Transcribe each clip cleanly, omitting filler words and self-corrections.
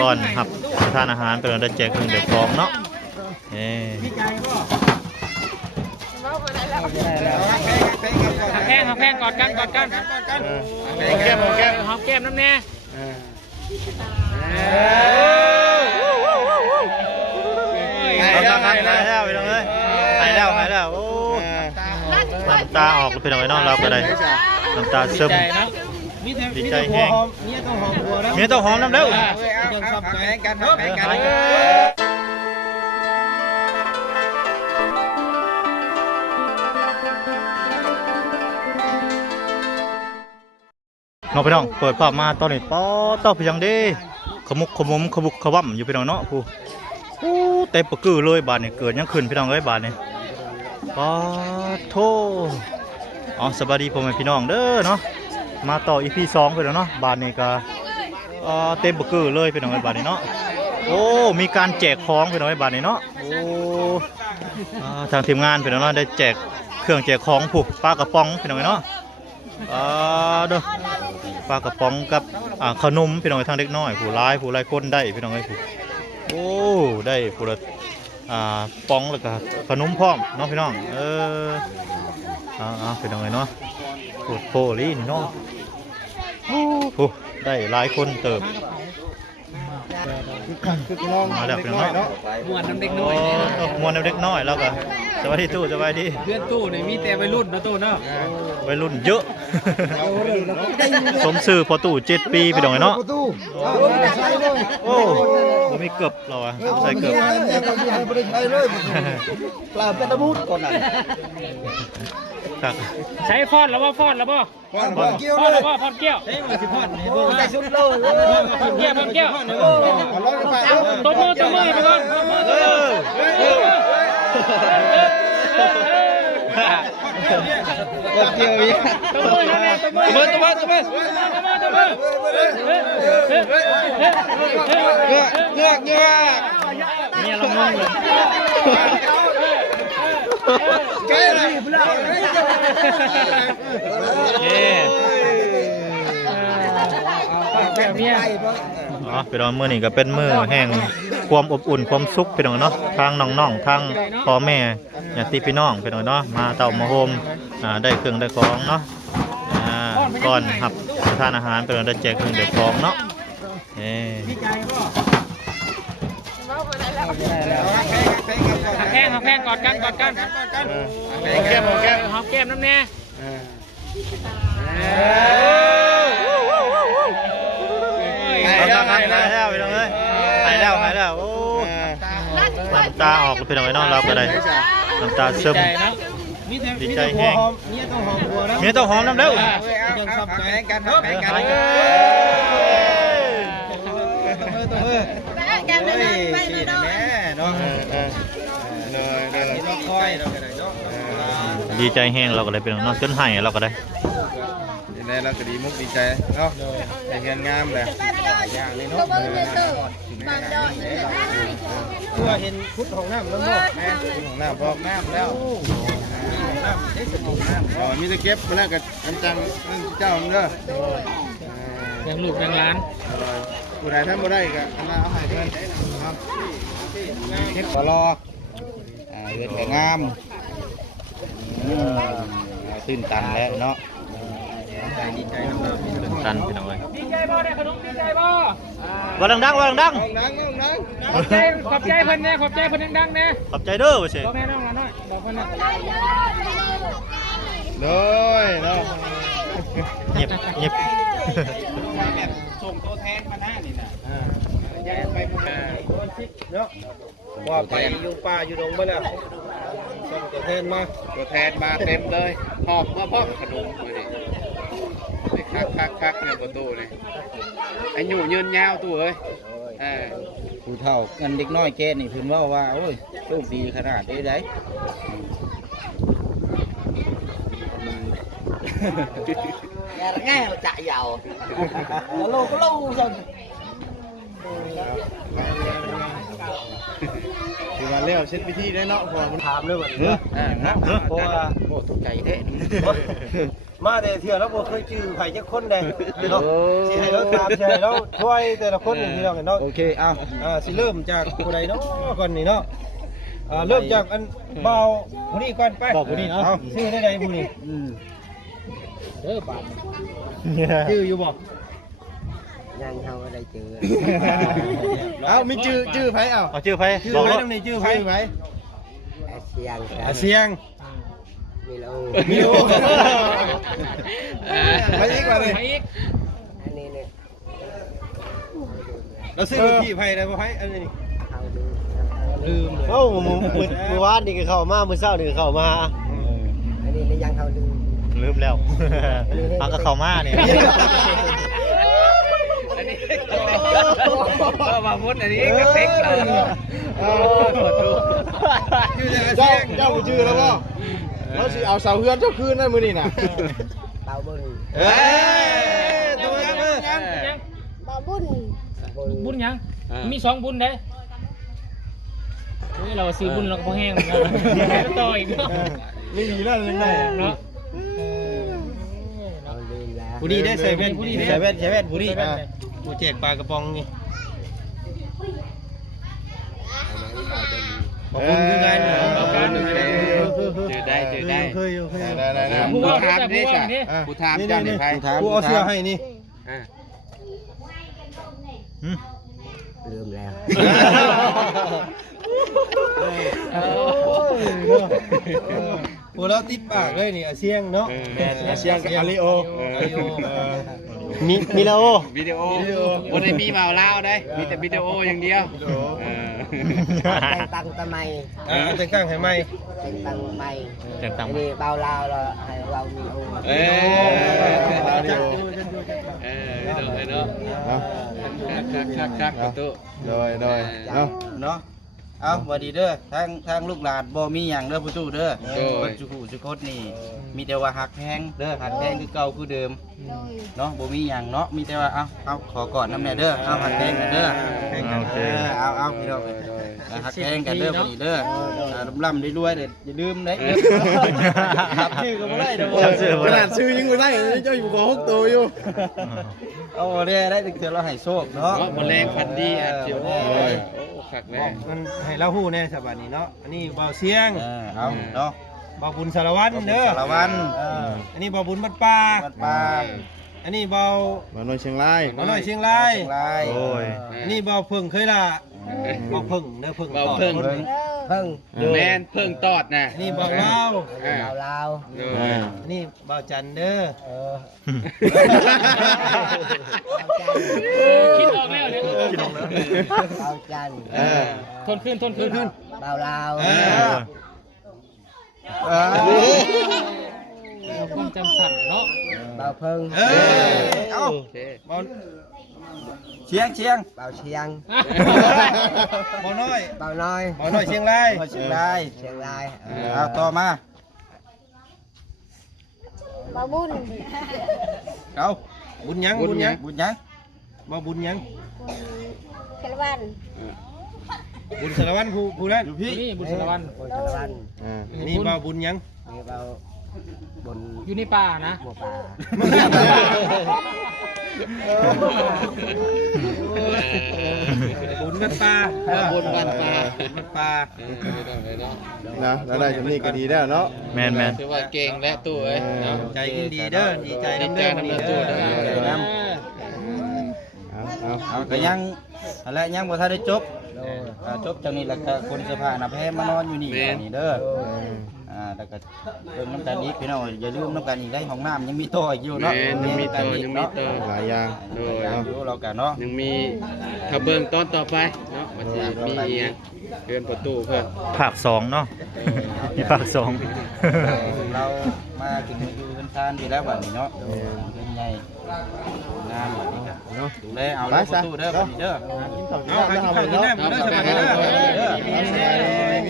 ก่อนครับทานอาหารเป็นได้แจกเครื่องเด็กฟองเนาะแพงกอดกันหอมแก้มน้ำแน่หายแล้วไปเลยหายแล้วโอ้น้ำตาออกเป็นอะไรน้องเราก็ได้น้ำตาซึมดีใจแห้งเมียต้องหอมน้ำเร็วน้องพี่น้องเปิดภาพมาตอนนี้ต่อไปยังดีขมุกขมุมขบุกขวั่มอยู่พี่น้องเนาะผู้เต็มปะกือเลยบาทนี่เกิดยังขึ้นพี่น้องเลยบาทนี่ปาโทสวัสดีพ่อแม่พี่น้องเด้อเนาะมาต่อ EP 2พี่น้องเนาะบาทนี่ก็เต็มปะกือเลยพี่น้องเลยบาทนี่เนาะโอ้มีการแจกของพี่น้องเลยบาทนี่เนาะโอ้ทางทีมงานพี่น้องเนาะได้แจกเครื่องแจกของผูกปลากระป๋องพี่น้องเนาะเด้อปลากระป๋องกับขนมพี่น้องทางเด็กน้อยผู้ลายคนได้พี่น้องผู้โอ้ได้ผู้ละป๋องแล้วก็ขนมพร้อมน้องพี่น้องพี่น้องเนาะปวดโพลีนี่เนาะโอ้ได้หลายคนเติบมาแล้วพี่น้องเนาะมวนน้ำเด็กน้อยมวนน้ำเด็กน้อยแล้วก็สวัสดีตู้สบายดีเพื่อนตู้นี่มีแต่วัยรุ่นนะตู้เนาะวัยรุ่นเยอะสมซื่อพอตู้7 ปีพี่น้องเนาะโอ้ผมมีเกือบเราใส่เกือบเปล่าเป็นตะมุดก่อนน่ะใช้ฟอนแล้วว่าฟอนแล้วบ่ฟอนเกี้ยวแล้วว่าฟอนเกี้ยวเฮ้ยมันสิฟอนนี่บ่ใส่ชุดเลยฟอนเกี้ยวตัวมือไปก่อนเกี่ยวอีกตัวมือเงือกเนี่ยเรางงเลยใกล้เลยพี่น้องมื้อนี้ก็เป็นมื้อแห่งความอบอุ่นความสุขพี่น้องเนาะทางน้องๆทางพ่อแม่ญาติพี่น้องพี่น้องเนาะมาเต่ามาโฮมได้เครื่องได้ของเนาะก่อนครับทานอาหารเป็นได้แจกเครื่องได้ของเนาะแพงกอดกันหอมแก้มน้ำแน่หายแล้วพี่น้องเลยหายแล้วโอ้น้ำตาออกพี่น้องเนาะเราก็ได้น้ำตาซึมดีใจแห้งเมียต้องหอมน้ำเร็วดีใจแห้งเราก็เลยเป็นน้องจนหายเราก็ได้ในเราก็ดีมุกดีใจเนาะแต่งานงามเลยอย่างนี้เนาะตัวเห็นพุทธของน้ำแล้วเนาะของน้ำพอกน้ำแล้วมีตะเก็บมาแล้วกับจังเจ้าเนาะยังลูกยังล้านผู้ใดท่านบ่ได้ก็เอาให้เพื่อนเฮ็ดตลอดเฮ็ดแต่งามตื่นตันแล้วเนาะดีใจตื่นตันพี่น้องเลยดีใจบ่ได้ขนมดีใจบ่ว่าดังขอบใจเพิ่นแน่ขอบใจเพิ่นดังๆแน่ขอบใจเด้อว่าสิบอกแม่น้องล่ะน้อยบอกเพิ่นน่ะเลยเนาะเงียบแบบส่งตัวแทนมาหน้านี่น่ะย้ายไปเนาะว่าไปอยู่ป่าอยู่ดงบ่แล้วส่งตัวแทนมาเต็มเลยหอบมาพร้อมขนมเลยคักเนี่ยประตูเลยไอ้หนูยืนยาวตัวเอ้ยผู้เฒ่าเงินเด็กน้อยแกนี่ถึงว่าโอ้ยโชคดีขนาดนี้ได้ง่ายจ่ายยาวlâu có lâu rồi thì mà leo xếp thi đấy nó còn muốn thảm nữa vậy nữaเพราะว่าโอ้ตกใจแท้ มาแต่เถื่อแล้วบ่เคยจื้อไผจักคนเลยเนาะสิให้เราถามสิให้เราช่วยแต่ละคนนี่พี่น้องเนาะโอเคเอาสิเริ่มจากผู้ใดเนาะก่อนนี่เนาะเริ่มจากอันเบาผู้นี้ก่อนไปบอกผู้นี้เนาะชื่อได้ใดผู้นี้เด้อบาดชื่ออยู่บ่ ยังเขาก็ได้เจอ เอามีชื่อไผเอา เอาชื่อไผ ชื่อ บอก ไผ แล้ว นำนี่ชื่อไผ เสียง เสียง มีโล มีโอไปอีกว่าเลย ไปอีก อันนี้เนี่ย เราซื้อที่ไผได้บ่ไผอันนี้ เขาดู ลืมเลย เอ้ามือวานนี่ก็เข้ามามือเช้านี่ก็เข้ามา อันนี้ยังเขาดู ลืมแล้วเอาก็เข้ามาเนี่ย อันนี้มาพูดอันนี้ก็เต็กเลย เจ้าชื่อแล้วบ่เราสิเอาเสาเฮือนเจ้าคืนนั่นมื้อนี้น่ะ เบาบุญ เอ้ยตัวยัง เบาบุญ บุญยังมี2บุญได้เราซื้อบุญเราก็แห้งต่ออีกเนาะ ไม่มีแล้วยังไง เนาะ เราลืมแล้ว ผู้นี้ได้ใส่แว่นผู้นี้ใส่แว่นผู้นี้ผู้แจกปลากระป๋องนี่ขอบคุณคือกันจืดได้เคย ได้ ผู้ว่าแต่ผู้ว่านี่ ผู้ถามเจ้านี่ใครผู้เอาเสื้อให้นี่ ลืมแล้ว ผู้เราติดปากเลยนี่เสียงเนาะ เสียงกับอาริโอ มีแล้ว วิดีโอวันนี้มีเมาเล่าได้ มีแต่วิดีโออย่างเดียว แต่งตังทำไม แต่งตั้งให้ไหม แต่งตังไม่ จังตั อั ง นนี้เบาลาวเราให้เรามีโอ เออเนาะคักประตู โดยเนาะ เนาะเอาสวัสดีเด้อทางลูกหลานบ่มีหยังเด้อผู้ตู้เด้อปัจจุบันสุโคตนี่มีแต่ว่าหักแพงเด้อหักแพงคือเก่าคือเดิมเนาะบ่มีหยังเนาะมีแต่ว่าเอาขอก่อนน้ำแน่เด้อเอาหักแพงกันเด้อเอาพี่น้องหักแพงกันเด้อบ่นี้เด้อร่ำรวยๆเด้ออย่าลืมเด้รับชื่อก็บ่ได้เด้อ ขนาดซื้อยังไม่ได้เจ้าอยู่บ่6ตัวอยู่ เอาได้ถึงเทื่อเราให้โชคเนาะ มแมลงพันธุ์ดีอ่ะเจียวโอ้คักแม่ มันให้เราฮู้แน่สบายนี้เนาะอันนี้เบาเสียงเอาเนาะ บ่บุญสารวัตรเด้อสารวัตรอันนี้บ่บุญบัดป่าอันนี้เบา มาหน่อยเชียงราย บ่น้อยเชียงราย โอ้ย อันนี้เบาเพิ่งเคยล่ะเบาเพิ่งเด้อเพิ่ง เบาเพิ่ง เพิ่ง แมนเพิ่งตอดนะ อันนี้เบาลาว เบาลาว อันนี้เบาจันเด้อ คิดออกแล้วเนี่ย เบาจัน ทนขึ้น เบาลาว ความจำสั่นเนาะ เบาเพิ่ง เอา โอเค เบาเชียง เบาเชียง เบาน้อย เบาน้อย เบาน้อยเชียงรายเชียงราย เชียงราย เอาต่อมา บาบุญ เอาบุญยังเบาบุญยัง เทลวัน บุญสารวัตรผู้นั้น นี่บุญสารวัตร บุญสารวัตร อันนี้เบาบุญยัง นี่เบาบุญ อยู่ในป่านะ บัวป่า บุญบัดป่า บุญบ้านปลา บัดป่า นะแล้วได้จำนี้ก็ดีแล้วเนาะ แมน ถือว่าเก่งและตู้เอ้ยเนาะ ใจยินดีเด้อดีใจน้ำเด้อวันนี้เด้อ เอาก็ยังอะไรยังบ่ทันได้จบจบจากนี้แล้วก็คนเสื้อผ้าหน้าแพรมานอนอยู่นี่นี่เด้อแล้วก็เริ่มน้ำตาลอีกพี่น้องอย่าลืมน้ำตาลอีกได้ห้องน้ำยังมีต่ออีกอยู่เนาะ ยังมีต่อยังมีต่อ หลายอย่าง โดย อยู่เรากันเนาะ ยังมีถ้าเบิ่งตอนต่อไปเนาะมันจะมีอีกเดือนประตูเพิ่น ภาค2เนาะมีภาค2 เรามาถึงอยู่เป็นทานดีแล้วแบบนี้เนาะเป็นไงงานแบบนี้เนาะดูแลเอาเลยประตูเด้อแบบนี้เด้อเอาให้ข้าวกินน้ำเด้อสบาย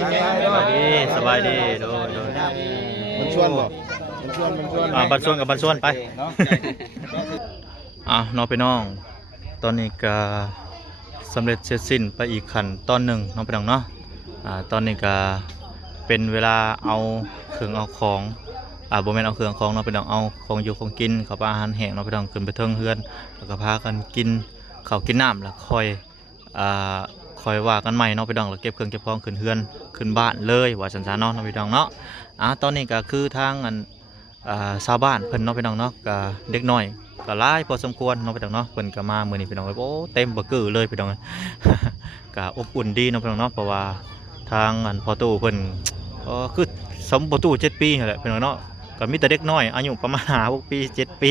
ดีเด้อสบายดีโดย มันชวนบ่มันชวน บันส่วนกับบันส่วนไปน้องไปน้องตอนนี้ก็สำเร็จเสร็จสิ้นไปอีกขั้นตอนหนึ่งน้องไปน้องเนาะตอนนี้ก็เป็นเวลาเอาเครื่องเอาของ บ่แม่นเอาเครื่องของเนาะพี่น้องเอาของอยู่ของกินข้าวปลาอาหารแห้งเนาะพี่น้องขึ้นไปเทิงเฮือนแล้วก็พากันกินข้าวกินน้ำแล้วคอยว่ากันใหม่เนาะพี่น้องแล้วเก็บเครื่องเก็บของขึ้นเฮือนขึ้นบ้านเลยว่าสันๆเนาะพี่น้องเนาะตอนนี้ก็คือทางชาวบ้านเพิ่นเนาะพี่น้องเนาะก็เด็กน้อยก็หลายพอสมควรเนาะพี่น้องเนาะเพิ่นก็มามื้อนี้พี่น้องโอ้เต็มบ่กือเลยพี่น้อง ก็อบอุ่นดีเนาะพี่น้องเนาะเพราะว่าทางพ่อตู่เพิ่นคือสมพ่อตู่7 ปีนั่นแหละพี่น้องเนาะก็มีแต่เด็กน้อยอายุประมาณ6 ปี7 ปี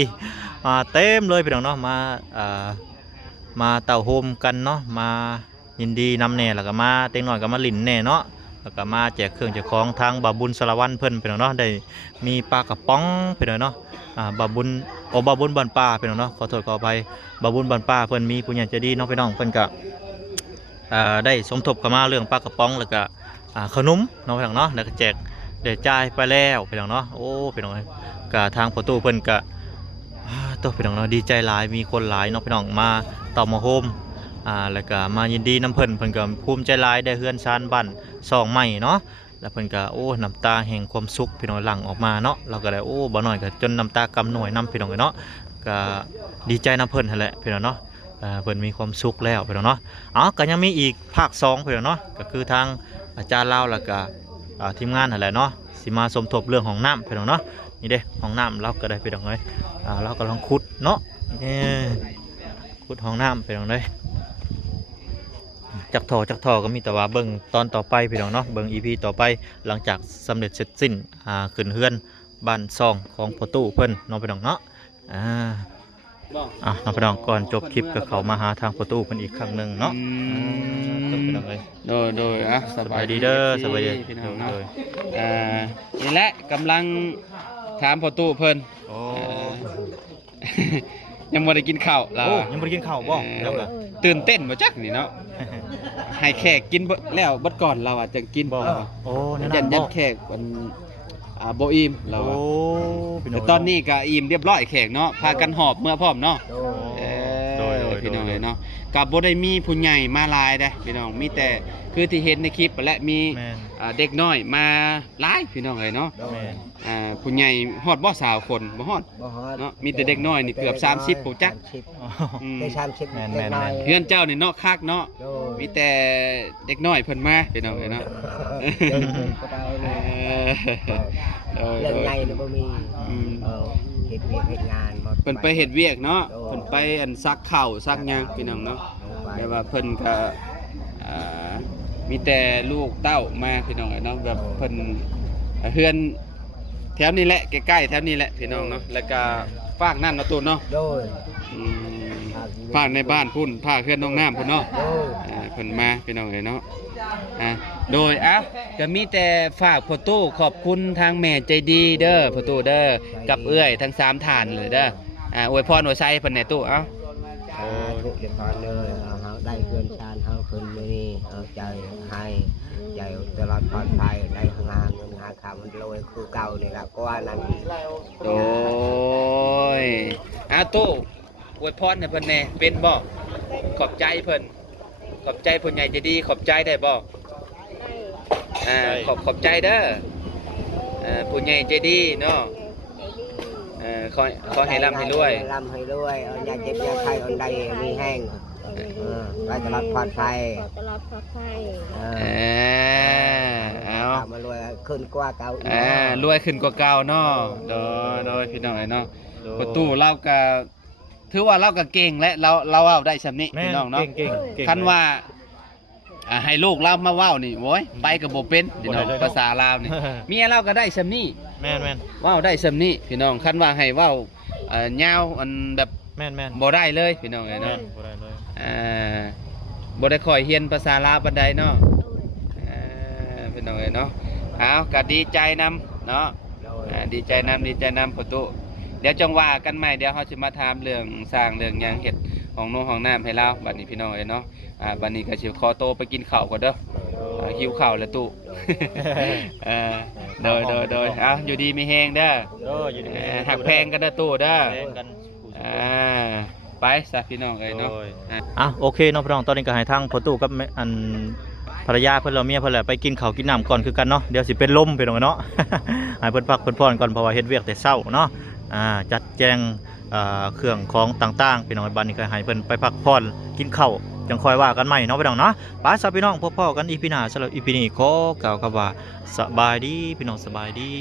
มาเต็มเลยพี่น้องเนาะมาเต่าโฮมกันเนาะมายินดีนำแน่แล้วก็มาเต็งน้อยก็มาหลินแน่เนาะแล้วก็มาแจกเครื่องแจกของทางบาบุญสารวัตรเพิ่นพี่น้องเนาะได้มีปลากระป๋องพี่น้องเนาะบาบุญบ้านป่าพี่น้องเนาะขอโทษขออภัยบาบุญบ้านป่าเพิ่นมีผู้ใหญ่ใจดีเนาะพี่น้องเพิ่นก็ได้สมทบเข้ามาเรื่องปลากระป๋องแล้วก็ขนมเนาะพี่น้องเนาะแล้วก็แจกได้จ่ายไปแล้วพี่น้องเนาะโอ้พี่น้องก็ทางประตูเพิ่นก็ตัวพี่น้องเนาะดีใจหลายมีคนหลายเนาะพี่น้องมาต่อมาโฮมแล้วก็มายินดีน้ำเพิ่นก็ภูมิใจหลายได้เฮือนชานบ้าน2 ใหม่เนาะแล้วเพิ่นก็โอ้น้ำตาแห่งความสุขพี่น้องหลั่งออกมาเนาะเราก็ได้โอ้บ่น้อยก็จนน้ำตากำหน่วยน้ำพี่น้องเนาะก็ดีใจน้ำเพิ่นนั่นแหละพี่น้องเนาะเพิ่นมีความสุขแล้วพี่น้องเนาะก็ยังมีอีกภาค2พี่น้องเนาะก็คือทางอาจารย์ลาวแล้วก็ทีมงานนั่นแหละเนาะสิมาสมทบเรื่องของน้ำพี่น้องเนาะนี่เด้ห้องน้ำเราก็ได้พี่น้องเลยเรากำลังขุดเนาะนี่ขุดห้องน้ำพี่น้องเลยจักท่อก็มีแต่ว่าเบิ่งตอนต่อไปพี่น้องเนาะเบิ่ง EP ต่อไปหลังจากสำเร็จเสร็จสิ้นขึ้นเฮือนบ้านซองของพ่อตู้เพิ่นน้องพี่น้องเนาะน้องพี่น้องก่อนจบคลิปก็เข้ามาหาทางพ่อตู้เพิ่นอีกครั้งหนึ่งเนาะพี่น้องเลย โดยส ส บา บาย ย ดี ดี เด้ เด้ อ อสบายดี พี่น้องเนาะ โดย นี่แหละกำลังถามพ่อตู้เพิ่น โอ้ ยังบ่ได้กินข้าวเรา โอ้ยังบ่ได้กินข้าวบ่แล้วก็ ตื่นเต้นบ่จักนี่เนาะให้แขกกินแล้วบัดก่อนเราอาจจะกิน บ่โอ้นั่น ยัน บ่ แขกมันบ่อิ่มเรา โอ้พี่น้ แต่ อง ตอนนี้ก็อิ่มเรียบร้อยแขกเนาะพากันหอบเมื่อพร้อมเนาะ โดย โดย พี่น้องเลยเนาะกับบ่ได้มีผู้ใหญ่มาหลายเด้พี่น้องมีแต่คือที่เห็นในคลิปและมี แม่น เด็กน้อยมาหลายพี่น้องเลยเนาะ โดย แม่น ผู้ใหญ่ฮอดบ่สาวคนบ่ฮอด บ่ฮอด เนาะมีแต่เด็กน้อยนี่เกือบ30ผู้จัก อืม ได้30 แม่น เล็กน้อย เฮือนเจ้านี่เนาะคักเนาะ โดย มีแต่เด็กน้อยเพิ่นมาพี่น้องเลยเนาะ เดินก็ได้เลย เรื่องใหญ่เนี่ยบ่มี อืม เฮ็ดเวียกเฮ็ดงานบ่ เพิ่นไปเฮ็ดเวียกเนาะเพิ่นไปอันซักข้าวซักหยังพี่น้องเนาะแต่ว่าเพิ่นก็มีแต่ลูกเต้ามาพี่น้องเนาะแบบเพิ่นเฮือนแถวนี้แหละใกล้ๆแถวนี้แหละพี่น้องเนาะแล้วก็ฝากนั่นเนาะตูนเนาะ โดย อืมฝากในบ้านพุ่นฝากเฮือนน้องน้ำพุ่นเนาะ โดย เพิ่นมาพี่น้องเนาะโดยก็มีแต่ฝากพ่อตู้ขอบคุณทางแม่ใจดีเด้อพ่อตู้เด้อกับเอื้อยทั้ง3ฐานเลยเด้ออวยพรอวยไสเพิ่นแหน่ตู้ทุกเดือนเลยเฮาได้เกินชานเฮาขึ้นมื้อนี้ใจให้ใจตลอดปลอดภัยได้งานเงินหาคำมันรวยคือเก่านี่ล่ะก็ว่านั้น โดยตู้อวยพรให้เพิ่นแหน่เป็นบ่ขอบใจเพิ่นขอบใจผู้ใหญ่ใจดีขอบใจได้บ่ขอบใจเด้อผู้ใหญ่ใจดีเนาะขอให้ร่ำให้รวย ร่ำให้รวยอย่าเจ็บอย่าไข้อันใดมีแห้งได้ตลอดปลอดภัย ตลอดปลอดภัย เอา มารวยขึ้นกว่าเก่าร วยขึ้นกว่าเก่าเนาะโดยพี่น้องเนาะประตูเราก็ถือว่าเราก็เก่งและเราเอาได้สำนี้ แม่ พี่ น น้องเนาะ เก่งๆ คันว่าให้ลูกเรามาเว้านี่โว้ยไปกับบ่เป็นพี่น้อง บ่ได้เลย ภาษาลาวนี่ เมียเราก็ได้สำนี้ แม่นแม่น เว้าได้สำนี้พี่น้องคันว่าให้เว้ายาวอันแบบ แม่นแม่น บ่ได้เลยพี่น้อง แม่ เนาะ นบ่ได้เลย บ่ได้ค่อยเรียนภาษาลาวปานใดเนาะพี่น้องเนาะเอาก็ดีใจนำเนาะดีใจนำประตูเดี๋ยวจังว่ากันใหม่เดี๋ยวเขาจะมาถามเรื่องสร้างเรื่องหยังเฮ็ดของน้องของน้ำให้เราบัดนี้พี่น้องเนาะบัดนี้ก็สิขอโตวไปกินข้าวก่อนเด้อหิวข้าวแล้วตู้ โดยเอาอยู่ดีมีแฮงเด้อ อยู่ดี หักแพงกันเด้อตู้เด้อ แพงกัน ไปซะพี่น้องเนาะ โอเคเนาะพี่น้องตอนนี้ก็ให้ทางพ่อตู้กับ ภรรยาเพิ่นเราเมียเพิ่นแหละไปกินข้าวกินน้ำก่อนคือกันเนาะเดี๋ยวสิเป็นลมไปตรงนั้นเนาะ ให้เพิ่นพักเพิ่นพรก่อนเพราะว่าเฮ็ดเวียกแต่เช้าเนาะจัดแจงเครื่องของต่างๆพี่น้องบ้านนี้ก็ให้เพิ่นไปพักผ่อนกินข้าวจังค่อยว่ากันใหม่เนาะพี่น้องเนาะไปซะพี่น้องพบกันอีพีหน้าสำหรับอีพีนี้ขอกล่าวคำว่าสบายดีพี่น้องสบายดี